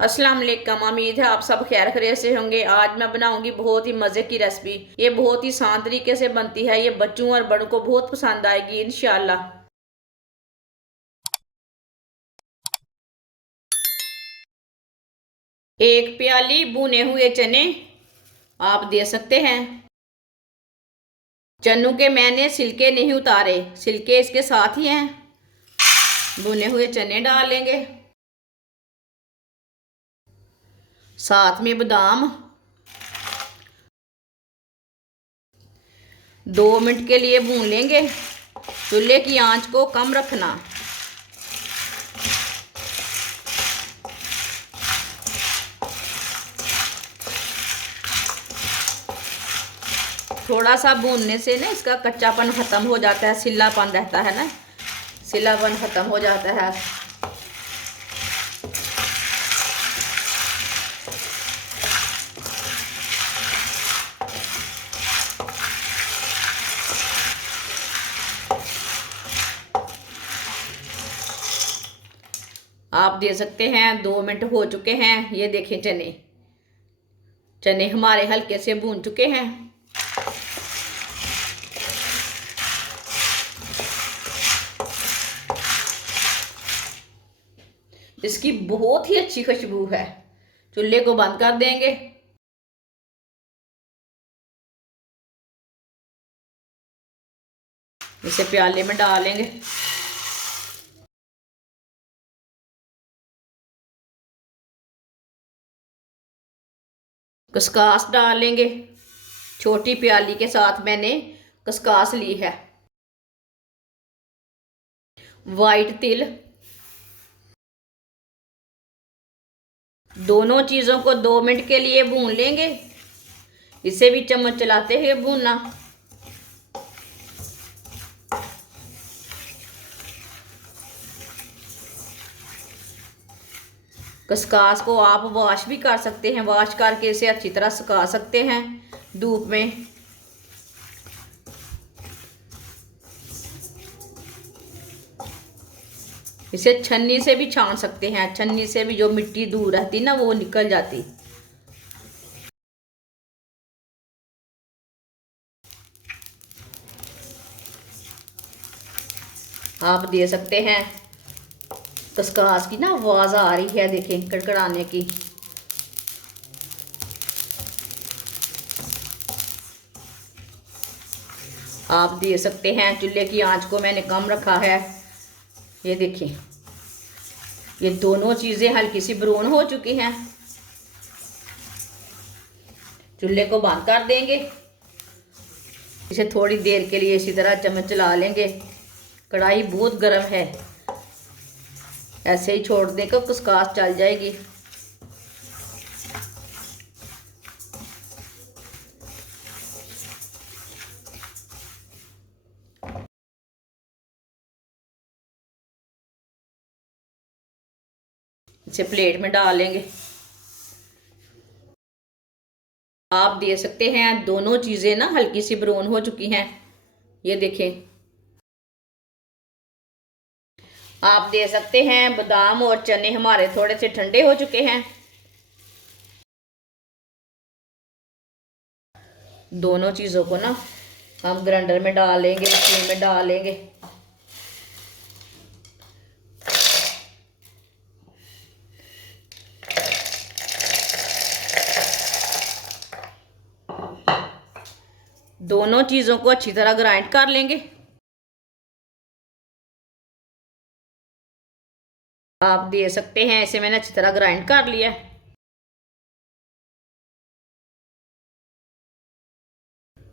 अस्सलाम वालेकुम। उम्मीद है आप सब खैर खैरियत से होंगे। आज मैं बनाऊंगी बहुत ही मज़े की रेसिपी। ये बहुत ही आसान तरीके से बनती है। ये बच्चों और बड़ों को बहुत पसंद आएगी इंशाल्लाह। एक प्याली भुने हुए चने आप दे सकते हैं। चनों के मैंने छिलके नहीं उतारे, छिलके इसके साथ ही हैं। भुने हुए चने डालेंगे, साथ में बादाम। 2 मिनट के लिए भून लेंगे। चूल्हे की आंच को कम रखना। थोड़ा सा भूनने से ना इसका कच्चापन ख़त्म हो जाता है, सिल्लापन रहता है ना, सिल्लापन ख़त्म हो जाता है। आप दे सकते हैं। 2 मिनट हो चुके हैं। ये देखें, चने चने हमारे हल्के से भून चुके हैं। इसकी बहुत ही अच्छी खुशबू है। चूल्हे को बंद कर देंगे। इसे प्याले में डालेंगे। खसकास डालेंगे। छोटी प्याली के साथ मैंने खसकास ली है। वाइट तिल। दोनों चीज़ों को 2 मिनट के लिए भून लेंगे। इसे भी चम्मच चलाते हुए भूनना। खसकास को आप वॉश भी कर सकते हैं। वॉश करके इसे अच्छी तरह सुखा सकते हैं धूप में। इसे छन्नी से भी छान सकते हैं। छन्नी से भी जो मिट्टी दूर रहती ना, वो निकल जाती। आप दे सकते हैं। खसकास की ना आवाज़ आ रही है, देखें, कड़कड़ाने की। आप दे सकते हैं। चूल्हे की आंच को मैंने कम रखा है। ये देखें, ये दोनों चीज़ें हल्की सी ब्राउन हो चुकी हैं। चूल्हे को बंद कर देंगे। इसे थोड़ी देर के लिए इसी तरह चम्मच चला लेंगे। कढ़ाई बहुत गर्म है, ऐसे ही छोड़ दें तो खसकास चल जाएगी। इसे प्लेट में डाल लेंगे। आप दे सकते हैं। दोनों चीज़ें ना हल्की सी ब्राउन हो चुकी हैं। ये देखें। आप दे सकते हैं। बादाम और चने हमारे थोड़े से ठंडे हो चुके हैं। दोनों चीज़ों को ना हम ग्राइंडर में डालेंगे, मशीन में डालेंगे। दोनों चीज़ों को अच्छी तरह ग्राइंड कर लेंगे। आप दे सकते हैं। इसे मैंने अच्छी तरह ग्राइंड कर लिया।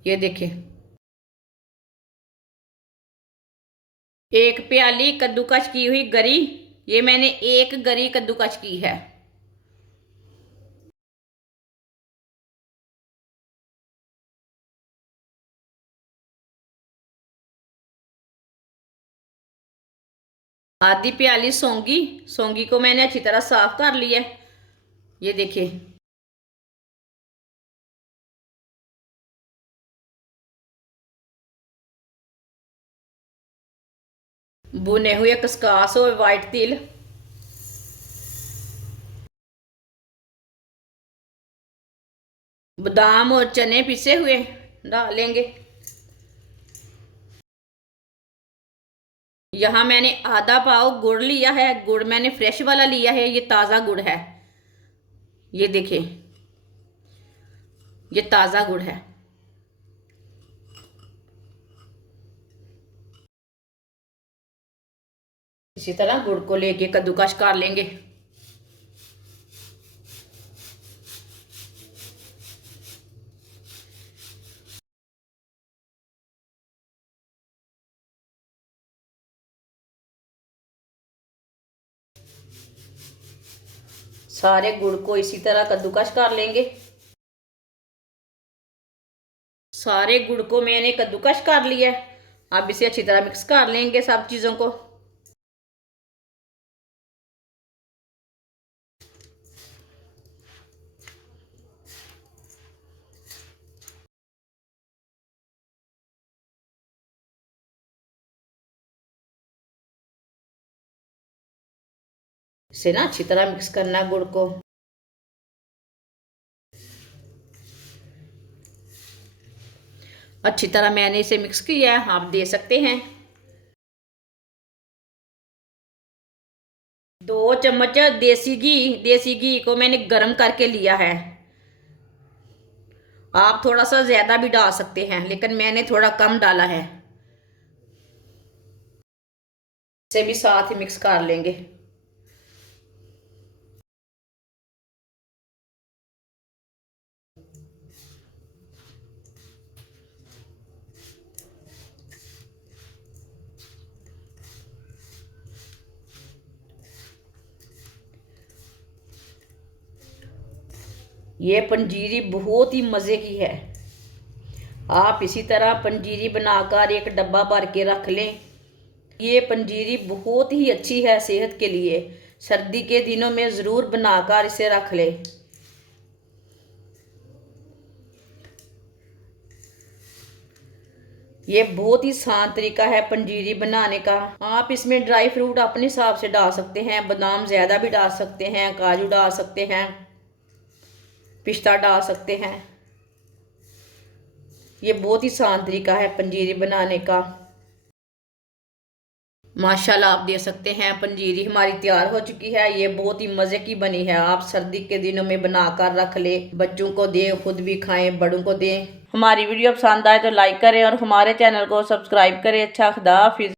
ये देखिए, एक प्याली कद्दूकस की हुई गरी। ये मैंने एक गरी कद्दूकस की है। आधी प्याली सौंगी। सौंगी को मैंने अच्छी तरह साफ कर लिया। ये देखिए, भुने हुए खसकास और वाइट तिल। बादाम और चने पिसे हुए डालेंगे। यहाँ मैंने आधा पाव गुड़ लिया है। गुड़ मैंने फ्रेश वाला लिया है, ये ताज़ा गुड़ है। ये देखिए, ये ताज़ा गुड़ है। इसी तरह गुड़ को लेके कद्दूकस कर लेंगे। सारे गुड़ को इसी तरह कद्दूकस कर लेंगे। सारे गुड़ को मैंने कद्दूकस कर लिया है। अब इसे अच्छी तरह मिक्स कर लेंगे सब चीज़ों को। इसे ना अच्छी तरह मिक्स करना है गुड़ को। अच्छी तरह मैंने इसे मिक्स किया है, आप दे सकते हैं। 2 चम्मच देसी घी को मैंने गरम करके लिया है। आप थोड़ा सा ज़्यादा भी डाल सकते हैं, लेकिन मैंने थोड़ा कम डाला है। इसे भी साथ ही मिक्स कर लेंगे। ये पंजीरी बहुत ही मज़े की है। आप इसी तरह पंजीरी बनाकर एक डब्बा भर के रख लें। ये पंजीरी बहुत ही अच्छी है सेहत के लिए। सर्दी के दिनों में ज़रूर बनाकर इसे रख लें। ये बहुत ही आसान तरीका है पंजीरी बनाने का। आप इसमें ड्राई फ्रूट अपने हिसाब से डाल सकते हैं। बादाम ज़्यादा भी डाल सकते हैं, काजू डाल सकते हैं, पिस्ता डाल सकते हैं। ये बहुत ही आसान तरीका है पंजीरी बनाने का। माशाल्लाह, आप देख सकते हैं पंजीरी हमारी तैयार हो चुकी है। ये बहुत ही मज़े की बनी है। आप सर्दी के दिनों में बनाकर रख ले, बच्चों को दें, खुद भी खाएं, बड़ों को दें। हमारी वीडियो पसंद आए तो लाइक करें और हमारे चैनल को सब्सक्राइब करें। अच्छा, खुदा हाफिज़।